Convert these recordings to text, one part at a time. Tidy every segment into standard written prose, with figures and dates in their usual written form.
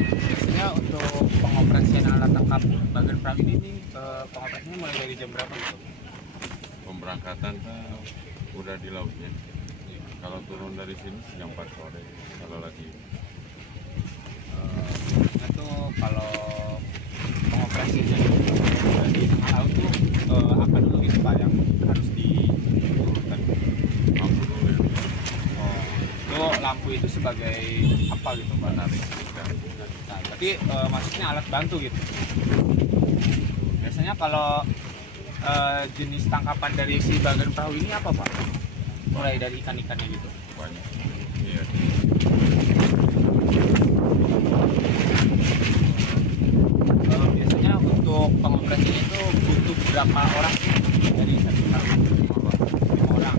Biasanya untuk pengoperasian alat tangkap bagan perahu ini nih, pengoperasiannya mulai dari jam berapa gitu? Pemberangkatan udah di lautnya. Kalau turun dari sini jam 4 sore kalau lagi. Biasanya tuh kalau pengoperasiannya di tengah laut tuh apa dulu gitu Pak yang harus diturunkan? Mampu dulu ya. Oh, itu lampu itu sebagai apa gitu Pak? Menarik. Nah, berarti maksudnya alat bantu gitu. Biasanya kalau jenis tangkapan dari si bagan perahu ini apa Pak? Mulai dari ikan-ikannya gitu. Banyak. Iya. Biasanya untuk pengoperasiannya itu butuh berapa orang sih dari satu perahu? 5 orang.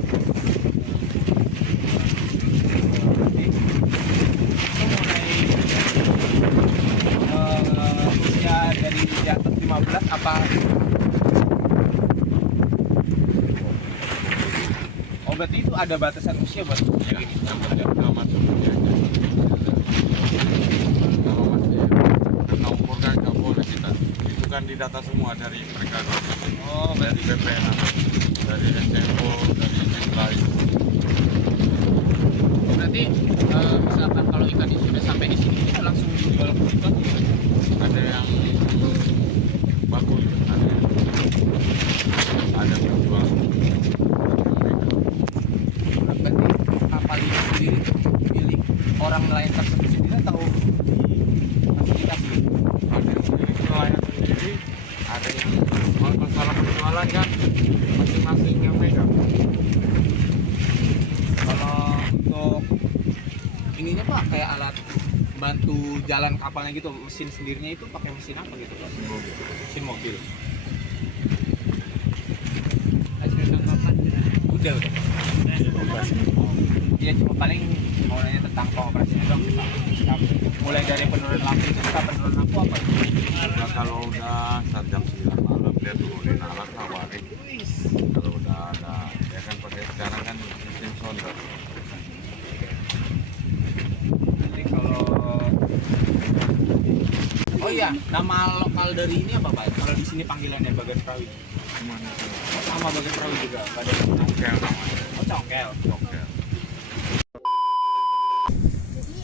Berarti itu mulai usia dari di atas 15 apa? Oh berarti itu ada batasan usia buat Ya, ini? yang penting nggak masuk usia aja. Kalau masih kena umur kan nggak boleh kita. Itu kan didata semua dari mereka. Oh Dari berarti BPN, dari SMO, dari yang lain. berarti misalkan kalau ikannya sudah sampai di sini kita langsung dijual ke situ atau gimana? Ada yang bagus, ada penjual. Berarti kapal ini sendiri itu milik orang nelayan tersebut sendiri atau difasilitasi? Ada yang milik nelayan sendiri, ada yang kalau masalah penjualan kan masing-masing yang megang. Kalau untuk ininya Pak kayak alat bantu jalan kapalnya gitu, mesin sendirinya itu pakai mesin apa gitu Pak? Mesin mobil. Hasil tangkapan udah. Iya cuma paling mau nanya tentang pengoperasiannya dong sih Pak. Mulai dari penurunan lampu itu kita penurunan lampu apa itu? Nah, kalau udah saat jam 9 malam dia turunin alat tawarin. Kalau udah ada, ya kan pakai sekarang kan mesin sonda. Nanti kalau oh iya, nama lokal dari ini apa Pak? Kalau di sini panggilannya bagan perahu. Gimana tuh? Oh, sama bagan perahu juga, nggak ada. Congkel namanya. Oh congkel. Congkel. Jadi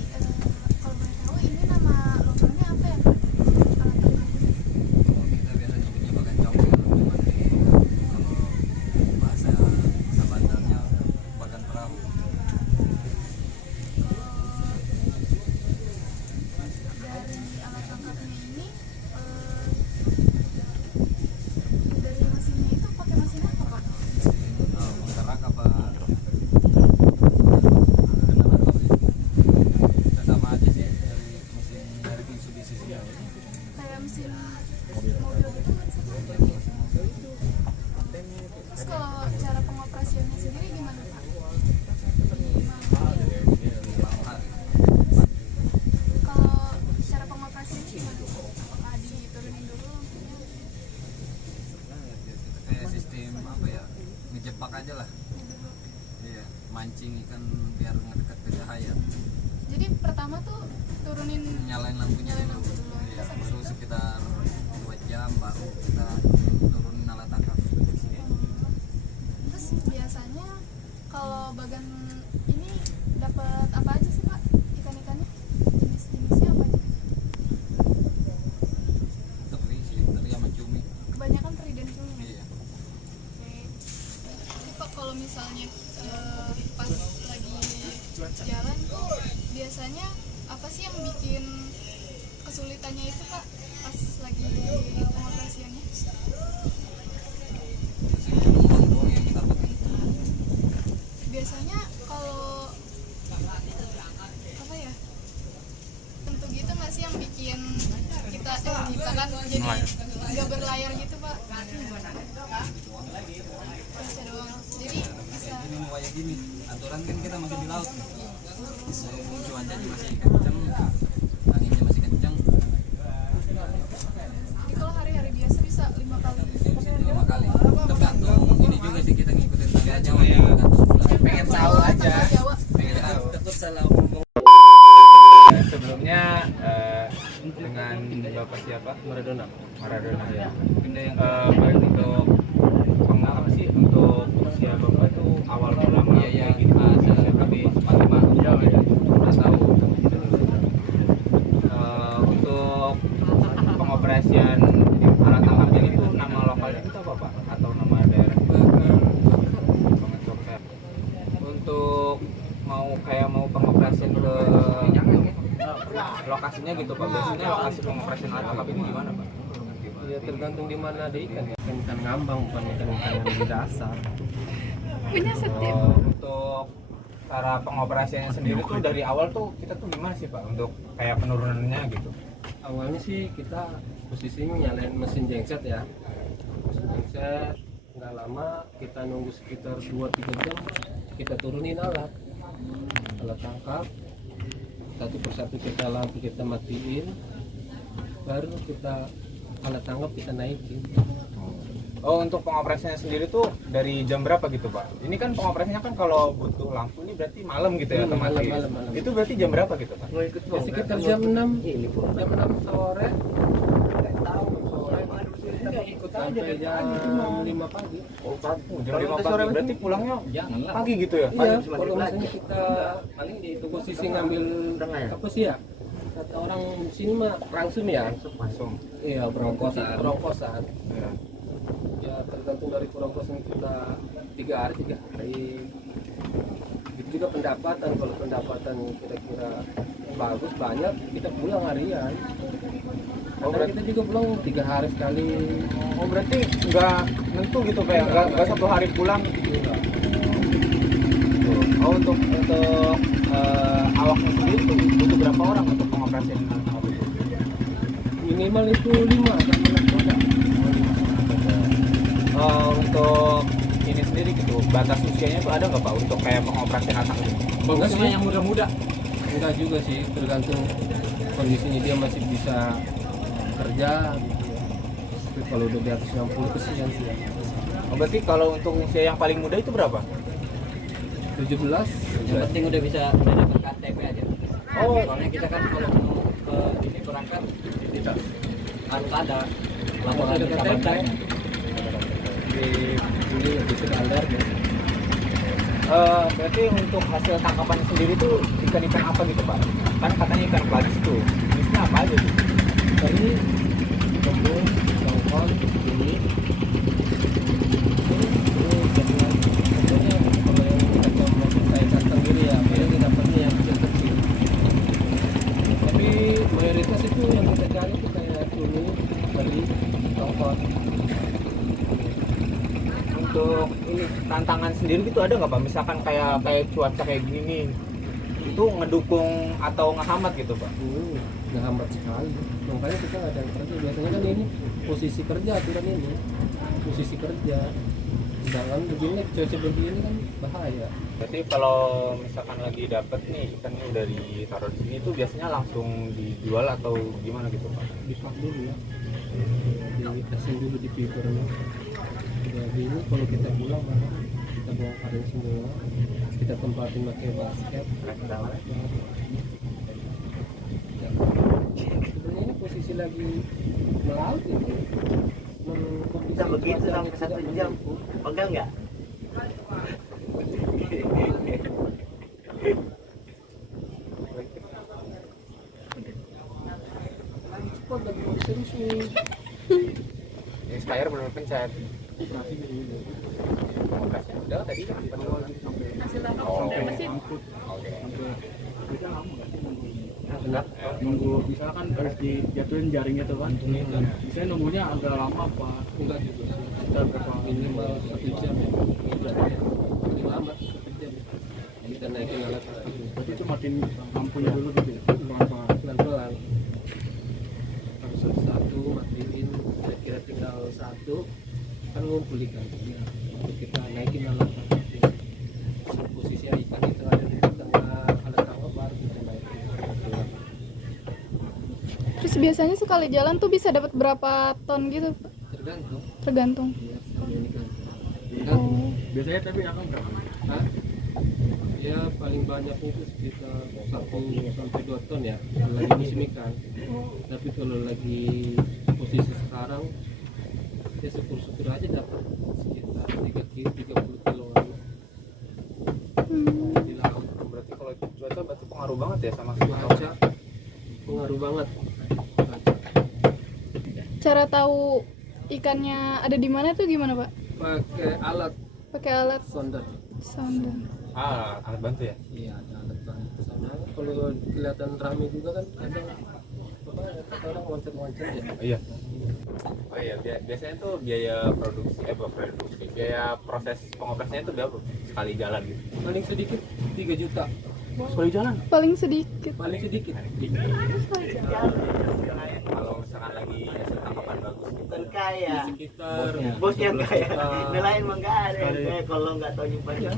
kalau boleh tahu ini nama lokalnya apa ya Pak? Kita biasa nyebutnya bagan congkel, cuman kalau bahasa Sabandarnya bagan perahu. Dari alat tangkapnya ini dari mesinnya itu pakai mesin apa Pak? Mesin menggerak apa kenapa tahu ya? Kita sama aja sih dari mesin dari Mitsubishi sih. Kayak mesin mobil gitu kan sama. Terus kalau cara pengoperasiannya sendiri gimana Pak? Di malam hari? Malam hari. Kalau cara pengoperasiannya gimana? Apakah diturunin dulu lampunya? Kita kayak sistem apa ya? Ngejepak aja lah. Iya, mancing ikan biar ngedekat ke cahaya. Jadi pertama tuh turunin Nyalain lampunya Nyalain dulu. lampu dulu. Iya, Terus habis baru itu? sekitar 2 jam baru kita turunin alat tangkap. Terus biasanya kalau bagan ini dapat apa aja sih Pak? Ikan-ikannya? Jenis-jenisnya apa aja? Teri sama cumi. Kebanyakan teri dan cumi. Iya. Oke. Jadi Pak kalau misalnya pas lagi jalan tuh biasanya apa sih yang bikin kesulitannya itu Pak pas lagi pengoperasiannya? Gelombang yang kita pakai. Biasanya kalau apa ya tentu gitu nggak sih yang bikin kita kan jadi nggak berlayar gitu Pak? Cuaca doang. Jadi bisa Ini mau kayak gini. Aturan kan kita masih di laut. Cuacanya masih kenceng, anginnya masih kenceng. jadi kalau hari-hari biasa bisa 5 kali. 5 kali. Tergantung ini juga sih kita ngikutin tanggal Jawa ya. ya. Pengen tahu aja. Tanggal Jawa. Pengen tahu. Takut salah ngomong. Sebelumnya Bapak siapa? Maradona. Maradona ya. Pindah yang Baik untuk apa sih untuk usia Bapak itu awal mula iya iya kayak gitu. tapi Panglima Iya, iya. udah tahu. Untuk pengoperasian alat tangkapnya itu nama lokalnya itu apa Pak? Atau nama daerah? Pengecoker. Untuk mau pengoperasian ke lokasinya gitu Pak. Biasanya lokasi pengoperasian alat tangkap ini gimana Pak? Ya tergantung di mana ada ikan. Ikan ngambang bukan ikan yang di dasar. Punya setip. Untuk cara pengoperasiannya sendiri tuh dari awal tuh kita tuh gimana sih Pak untuk kayak penurunannya gitu? Awalnya sih kita posisinya nyalain mesin genset ya. Mesin genset nggak lama, kita nunggu sekitar 2-3 jam, kita turunin alat tangkap, satu persatu kita lampu kita matiin, baru kita alat tangkap kita naikin. Oh, untuk pengoperasiannya sendiri tuh dari jam berapa gitu Pak? Ini kan pengoperasiannya kan kalau butuh lampu ini berarti malam gitu ya otomatis. Malam. Itu berarti jam berapa gitu Pak? Ya, sekitar jam 6 sore kita ikut sampai jam 5 pagi. Oh, jam 5 pagi berarti pulangnya Janganlah. pagi gitu ya? Iya, kalau misalnya kita paling di posisi ngambil apa sih ya? Kata orang sini mah rangsum ya. Langsung. Iya, perongkosan. Ya. Ya tergantung dari perongkosan kita 3 hari. Itu juga pendapatan, kalau pendapatan kira-kira bagus banyak kita pulang harian. Oh, Karena berarti kita juga pulang 3 hari sekali. Oh, berarti nggak nentu gitu kayak nggak satu hari pulang gitu. Oh, untuk awaknya sendiri tuh butuh berapa orang untuk pengoperasian alat tangkap itu? Minimal itu 5 sampai 6 orang. Untuk ini sendiri gitu batas usianya tuh ada nggak Pak untuk kayak pengoperasian alat tangkap ini? Bagusnya yang muda-muda. enggak juga sih, tergantung kondisinya dia masih bisa kerja gitu ya. Tapi kalau udah di atas 60 kesian sih ya. Oh, berarti kalau untuk usia yang paling muda itu berapa? 17. Yang penting udah dapat KTP aja. Oh, Soalnya kita kan kalau mau ini berangkat tidak harus ada laporan Harus ada desa KTP. bandarnya. Ini lebih standar ya. berarti untuk hasil tangkapan sendiri tuh ikan-ikan apa gitu Pak? Kan katanya ikan pelagis tuh. Jenisnya apa aja tuh? Tadi tembus, tongkol, ini. Kalau yang kita mau kita ikan tenggiri ya, biasanya dapatnya yang kecil-kecil. Tapi mayoritas itu yang kita cari itu kayak tunu, tadi, tongkol. Untuk ini tantangan sendiri gitu ada nggak Pak? Misalkan kayak cuaca kayak gini nih, itu ngedukung atau ngehambat gitu Pak? Nggak hambat sekali. Makanya kita nggak ada yang kerja. Biasanya kan ini posisi kerja aturan ini, posisi kerja. Sedangkan begini cuaca begini kan bahaya. Berarti kalau misalkan lagi dapet nih ikannya udah ditaruh di sini tuh biasanya langsung dijual atau gimana gitu Pak? Dipak dulu ya, dikasih dulu di pipernya. Jadi ini kalau kita pulang malah kita bongkarin semua, kita tempatin pakai basket. Sebenarnya ini posisi lagi melaut ini. Bisa begitu sampai 1 jam. Pegang nggak? Lagi cepat lagi mau serius nih. Inspire belum pencet. Udah tadi kan Hasil tangkap udah mesin. Nunggu misalkan harus dijatuhin jaringnya tuh kan bisa nunggunya agak lama apa Enggak juga sih. kita berapa Minimal 1 jam ya. Paling lama 1 jam. Kita naikin alat lagi. berarti itu matiin lampunya dulu gitu ya pelan-pelan. Pelan-pelan. Harus satu matiin, kira-kira tinggal 1 kan ngumpul ikan. Lalu kita naikin alat tangkap. Posisi ikan itu ada di tengah alat tangkap baru kita naikin. Terus biasanya sekali jalan tuh bisa dapat berapa ton gitu? Tergantung. Tergantung. Ya, sama ini kan. Tergantung. Oh. Biasanya tapi akan berapa? Hah? Ya paling banyak itu sekitar 1 sampai 2 ton ya kalau lagi musim ikan. Tapi kalau lagi posisi sekarang ya syukur-syukur aja dapat sekitar 30 kiloan di laut. Berarti kalau cuaca berarti pengaruh banget ya sama Cuaca pengaruh banget. Cara tahu ikannya ada di mana tuh gimana Pak? Pakai alat Pakai alat sonder. sounder. alat bantu ya. Iya ada alat bantu sama. Kalau kelihatan rame juga kan ada apa orang loncat-loncat ya. Iya. Oh iya, biasanya tuh biaya produksi, biaya proses pengoperasiannya tuh berapa sekali jalan gitu? Paling sedikit 3 juta. Sekali jalan. Paling sedikit. Paling sedikit. Kalau misalkan lagi hasil tangkapan bagus gitu. Kan kaya. Sekitar Bos yang kaya. 11 Nelayan mah nggak ada. Kalau nggak tahu nyimpannya.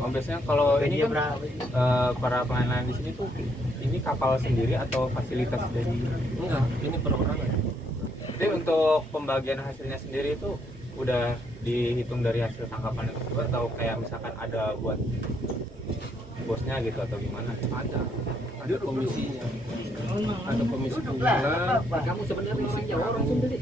Oh, biasanya kalau ini Gajinya kan berapa? para pelayanan di sini tuh ini kapal sendiri atau fasilitas dari. enggak, ini perorangan. Jadi untuk pembagian hasilnya sendiri itu udah dihitung dari hasil tangkapan itu atau kayak misalkan ada buat bosnya gitu atau gimana? Ada komisinya. Ada komisi penjualan. Kamu sebenarnya komisinya orang sendiri.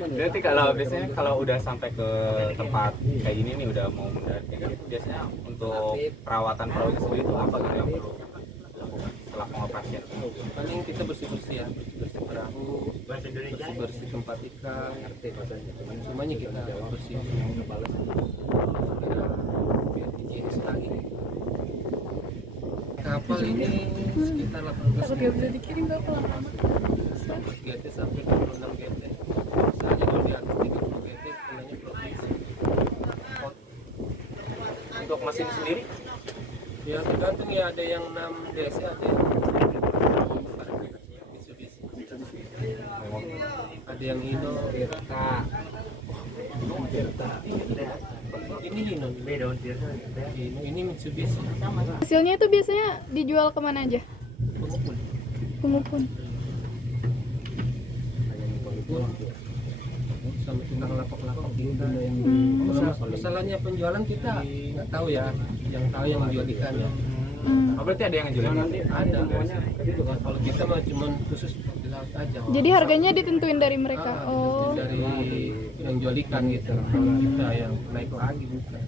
Berarti biasanya kalau udah sampai ke tempat kayak gini nih udah mau mendarat kayak gitu, biasanya untuk perawatan perahunya sendiri itu apa gitu yang perlu dilakukan setelah pengoperasian? Paling kita bersih-bersih ya, bersih-bersih perahu, Bahasa Indonesia. bersih tempat ikan, semuanya kita bersih. Biar higienis lagi. Kapal ini sekitar 18 Takut gak bisa dikirim ke lama-lama. GT sampai 26 GT. Misalnya kalau di atas 30 GT, kenanya provinsi. Untuk mesin sendiri Ya tergantung ya, ada yang 6 DC, ada yang Mitsubishi. Ada yang Hino, ini Hino, Beda Tirta. ini Mitsubishi. Hasilnya itu biasanya dijual kemana aja? Pengupul. Pengupun. Sampai tukang lapak-lapak kita. Masalahnya penjualan kita nggak tahu ya, yang tahu yang menjual ikannya. oh, berarti ada yang jualan Ada. Kalau kita mah cuma khusus di laut aja. Jadi harganya ditentuin dari mereka. Oh. Dari yang jual ikan gitu. Kalau kita yang naik lagi bukan.